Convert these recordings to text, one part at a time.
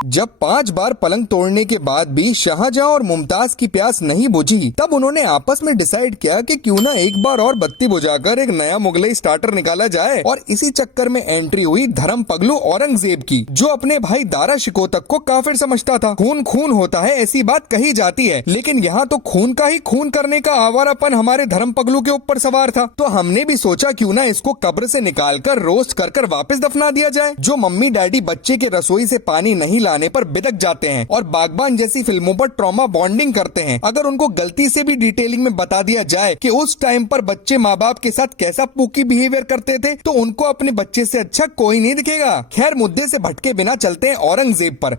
जब 5 बार पलंग तोड़ने के बाद भी शाहजहां और मुमताज की प्यास नहीं बुझी, तब उन्होंने आपस में डिसाइड किया कि क्यों ना एक बार और बत्ती बुझाकर एक नया मुगलई स्टार्टर निकाला जाए। और इसी चक्कर में एंट्री हुई धर्म पगलू औरंगजेब की, जो अपने भाई दारा शिकोह को काफिर समझता था। खून खून होता है ऐसी बात कही जाती है, लेकिन यहाँ तो खून का ही खून करने का आवारापन हमारे धर्म पगलू के ऊपर सवार था। तो हमने भी सोचा क्यों ना इसको कब्र से निकालकर रोस्ट कर वापस दफना दिया जाए। जो मम्मी डैडी बच्चे के रसोई से पानी नहीं लाने पर बिदक जाते हैं और बागबान जैसी फिल्मों पर ट्रॉमा बॉन्डिंग करते हैं, अगर उनको गलती से भी डिटेलिंग में बता दिया जाए कि उस टाइम पर बच्चे माँ बाप के साथ कैसा पूकी बिहेवियर करते थे, तो उनको अपने बच्चे से अच्छा कोई नहीं दिखेगा। खैर, मुद्दे से भटके बिना चलते हैं औरंगजेब पर,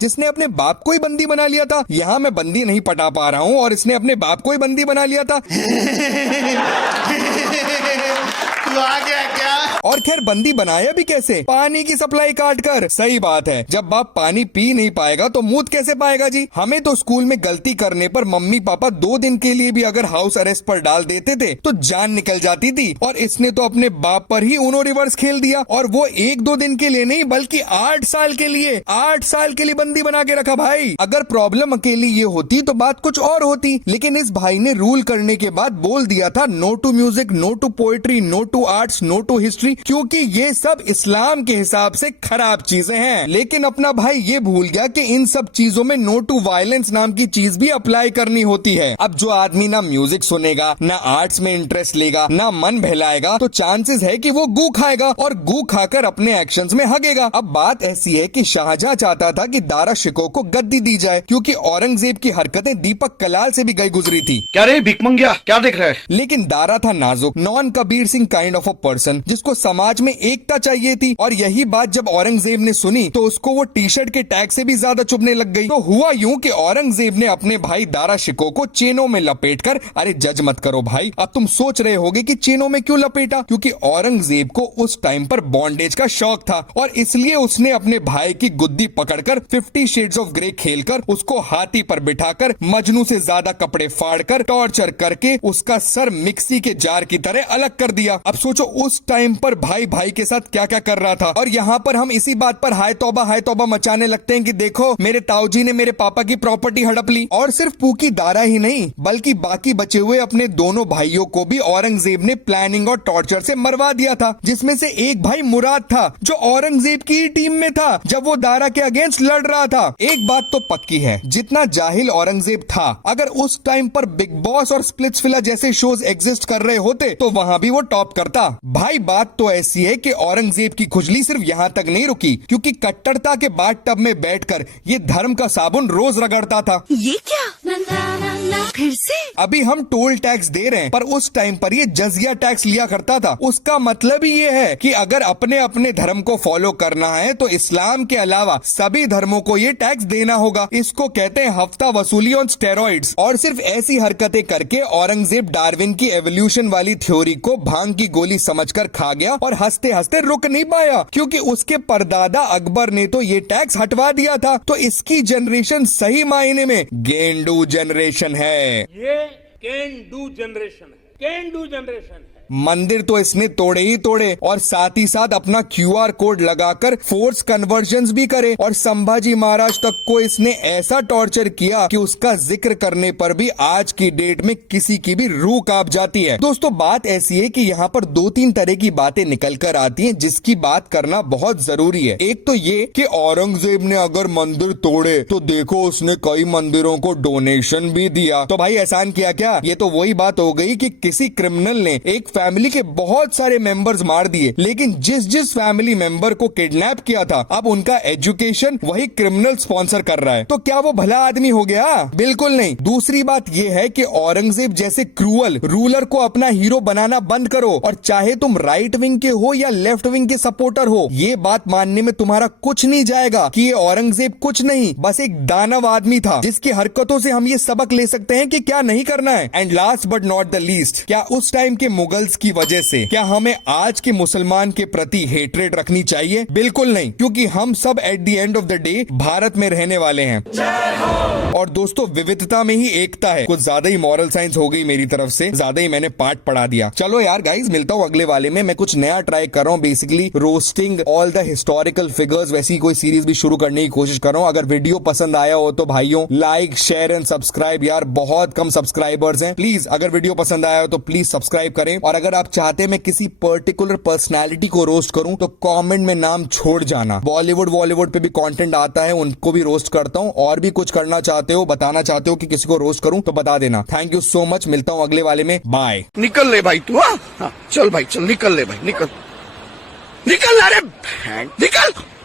जिसने अपने बाप को ही बंदी बना लिया था। यहाँ मैं बंदी नहीं पटा पा रहा हूँ और इसने अपने बाप को ही बंदी बना लिया था। तू आ गया क्या? और खैर, बंदी बनाया भी कैसे? पानी की सप्लाई काट कर। सही बात है, जब बाप पानी पी नहीं पाएगा तो मूत कैसे पाएगा जी। हमें तो स्कूल में गलती करने पर मम्मी पापा 2 दिन के लिए भी अगर हाउस अरेस्ट पर डाल देते थे तो जान निकल जाती थी। और इसने तो अपने बाप पर ही उनो रिवर्स खेल दिया, और वो 1-2 दिन के लिए नहीं बल्कि 8 साल के लिए 8 साल के लिए बंदी बना के रखा भाई। अगर प्रॉब्लम अकेली ये होती तो बात कुछ और होती, लेकिन इस भाई ने रूल करने के बाद बोल दिया था no to music, no to poetry, no to arts, no to history, क्योंकि ये सब इस्लाम के हिसाब से खराब चीजें हैं। लेकिन अपना भाई ये भूल गया कि इन सब चीजों में नो टू वायलेंस नाम की चीज भी अप्लाई करनी होती है। अब जो आदमी ना म्यूजिक सुनेगा, ना आर्ट्स में इंटरेस्ट लेगा, ना मन बहलाएगा, तो चांसेस है कि वो गू खाएगा और गू खाकर अपने एक्शंस में हगेगा। अब बात ऐसी है कि शाहजहां चाहता था कि दारा शिकोह को गद्दी दी जाए, क्योंकि औरंगजेब की हरकतें दीपक कलाल से भी गई गुजरी थी। क्या रे भिकमंगिया, क्या देख रहा है? लेकिन दारा था नाजुक, non Kabir Singh kind of a person, जिसको समाज में एकता चाहिए थी। और यही बात जब औरंगजेब ने सुनी तो उसको वो टी शर्ट के टैग से भी ज्यादा चुभने लग गई। तो हुआ यूं कि औरंगजेब ने अपने भाई दारा शिकोह को चेनों में लपेटकर, अरे जज मत करो भाई, अब तुम सोच रहे होगे कि चेनों में क्यों लपेटा, क्योंकि औरंगजेब को उस टाइम पर बॉन्डेज का शौक था और इसलिए उसने अपने भाई की गुद्दी पकड़कर 50 शेड्स ऑफ ग्रे खेलकर उसको हाथी पर बिठाकर मजनू से ज्यादा कपड़े फाड़कर टॉर्चर करके उसका सर मिक्सी के जार की तरह अलग कर दिया। अब सोचो उस टाइम पर भाई भाई के साथ क्या क्या कर रहा था। और यहाँ पर हम इसी बात पर हाय तौबा मचाने लगते हैं कि देखो मेरे ताऊजी ने मेरे पापा की प्रॉपर्टी हड़प ली। और सिर्फ पूकी दारा ही नहीं बल्कि बाकी बचे हुए अपने दोनों भाइयों को भी औरंगजेब ने प्लानिंग और टॉर्चर से मरवा दिया था, जिसमें से एक भाई मुराद था जो औरंगजेब की ही टीम में था जब वो दारा के अगेंस्ट लड़ रहा था। एक बात तो पक्की है, जितना जाहिल औरंगजेब था, अगर उस टाइम पर बिग बॉस और स्प्लिट्सविला जैसे शोज एग्जिस्ट कर रहे होते तो वहाँ भी वो टॉप करता। भाई बात तो ऐसी है कि औरंगजेब की खुजली सिर्फ यहाँ तक नहीं रुकी, क्योंकि कट्टरता के बाथ टब में बैठकर ये धर्म का साबुन रोज रगड़ता था। ये क्या? फिर से? अभी हम टोल टैक्स दे रहे हैं, पर उस टाइम पर ये जजिया टैक्स लिया करता था। उसका मतलब ही ये है कि अगर अपने अपने धर्म को फॉलो करना है तो इस्लाम के अलावा सभी धर्मों को ये टैक्स देना होगा। इसको कहते हैं हफ्ता वसूली ऑन स्टेरॉइड्स। और सिर्फ ऐसी हरकतें करके औरंगजेब डार्विन की एवोल्यूशन वाली थ्योरी को भांग की गोली समझकर खा गया और हंसते हंसते रुक नहीं पाया, क्योंकि उसके परदादा अकबर ने तो ये टैक्स हटवा दिया था। तो इसकी जनरेशन सही मायने में गेंडू जनरेशन है। ये कैन डू जनरेशन है, कैन डू जनरेशन है। मंदिर तो इसने तोड़े ही तोड़े और साथ ही साथ अपना QR कोड लगाकर फोर्स कन्वर्जन्स भी करे। और संभाजी महाराज तक को इसने ऐसा टॉर्चर किया कि उसका जिक्र करने पर भी आज की डेट में किसी की भी रूह कांप जाती है। दोस्तों, बात ऐसी है कि यहाँ पर 2-3 तरह की बातें निकल कर आती हैं, जिसकी बात करना बहुत जरूरी है। एक तो ये कि औरंगजेब ने अगर मंदिर तोड़े तो देखो उसने कई मंदिरों को डोनेशन भी दिया। तो भाई एहसान किया क्या? ये तो वही बात हो गई कि किसी क्रिमिनल ने एक फैमिली के बहुत सारे मेंबर्स मार दिए, लेकिन जिस फैमिली मेंबर को किडनैप किया था अब उनका एजुकेशन वही क्रिमिनल स्पॉन्सर कर रहा है। तो क्या वो भला आदमी हो गया? बिल्कुल नहीं। दूसरी बात ये है कि औरंगजेब जैसे क्रूअल रूलर को अपना हीरो बनाना बंद करो। और चाहे तुम राइट विंग के हो या लेफ्ट विंग के सपोर्टर हो, ये बात मानने में तुम्हारा कुछ नहीं जाएगा कि ये औरंगजेब कुछ नहीं, बस एक दानव आदमी था, जिसकी हरकतों से हम ये सबक ले सकते हैं कि क्या नहीं करना है। And last but not the least, क्या उस टाइम के मुगल मॉरल्स की वजह से क्या हमें आज के मुसलमान के प्रति हेट्रेड रखनी चाहिए? बिल्कुल नहीं, क्योंकि हम सब at the end of the day Bharat में रहने वाले हैं। और दोस्तों, विविधता में ही एकता है। कुछ ज्यादा ही मॉरल साइंस हो गई मेरी तरफ से, ज्यादा ही मैंने पाठ पढ़ा दिया। चलो यार गाइस, मिलता हूँ अगले वाले में। मैं कुछ नया ट्राई कर रहा हूँ, basically roasting all the historical figures. वैसी कोई सीरीज भी शुरू करने की कोशिश कर रहा हूँ। अगर वीडियो पसंद आया हो तो भाइयों लाइक, शेयर एंड सब्सक्राइब। यार बहुत कम सब्सक्राइबर्स हैं, प्लीज अगर वीडियो पसंद आया हो तो प्लीज सब्सक्राइब करें। और अगर आप चाहते हैं मैं किसी पर्टिकुलर पर्सनैलिटी को रोस्ट करूं तो कमेंट में नाम छोड़ जाना। बॉलीवुड पे भी कंटेंट आता है, उनको भी रोस्ट करता हूं। और भी कुछ करना चाहते हो, बताना चाहते हो कि किसी को रोस्ट करूं तो बता देना। थैंक यू सो मच, मिलता हूं अगले वाले में। बाय। निकल ले भाई तू। हाँ चल भाई चल, निकल ले भाई, निकल निकल, अरे निकल।